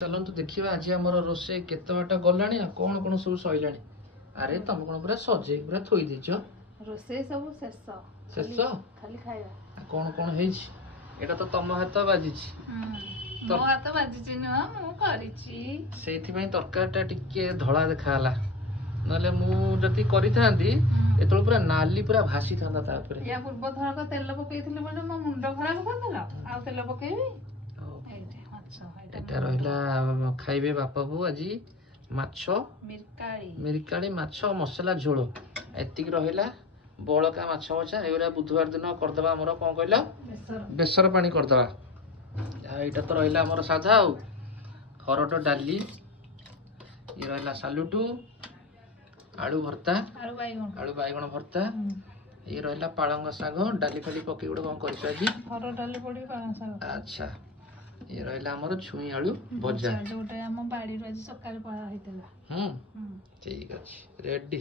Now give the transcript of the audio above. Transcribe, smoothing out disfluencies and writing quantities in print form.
चलतु देखा आज आम रोसे केत बाट गलानी कौन कौन सब सैलानी। अरे तुम कौन पूरा सजे पूरा थोई देछ रोसे सब शेष शेष खाली खाଇବା कौन कौन हेछि एटा तो तम हाथ बाजी मो हाथ बाजी नुह मु करिछि सेथि पई तरकारीटा टिके धळा देखाला नले मु जति करिथांदी एतळ पूरा नाली पूरा भासी थांदा ता ऊपर या पूर्व थरक तेल पकेइथिले बोले मो मुंड खराब करदेला आ तेल पकेइबी एटा रहिला खाइबे बापा बु आज माछ मिरकाली माछ मसला झोल एतिक रहिला बळका माछ भजा एगुरा बुधवार दिन करदबा हमर कोन कहला बेसर पानी करदबा एटा तो रहिला हमर साधा हरड डाली ये रहिला सालुटू आलू भर्ता आलू बैगण भर्ता ये रहिला पालंग साग डाली फाली पके गुड कोन करछ आज हरड डाली पडी पालंग साग अच्छा ये रहिला हमर छुई आलू भजा जोटा हम बाड़ी रो आज सकाळ पळा हेतला ठीक अछि रेडी।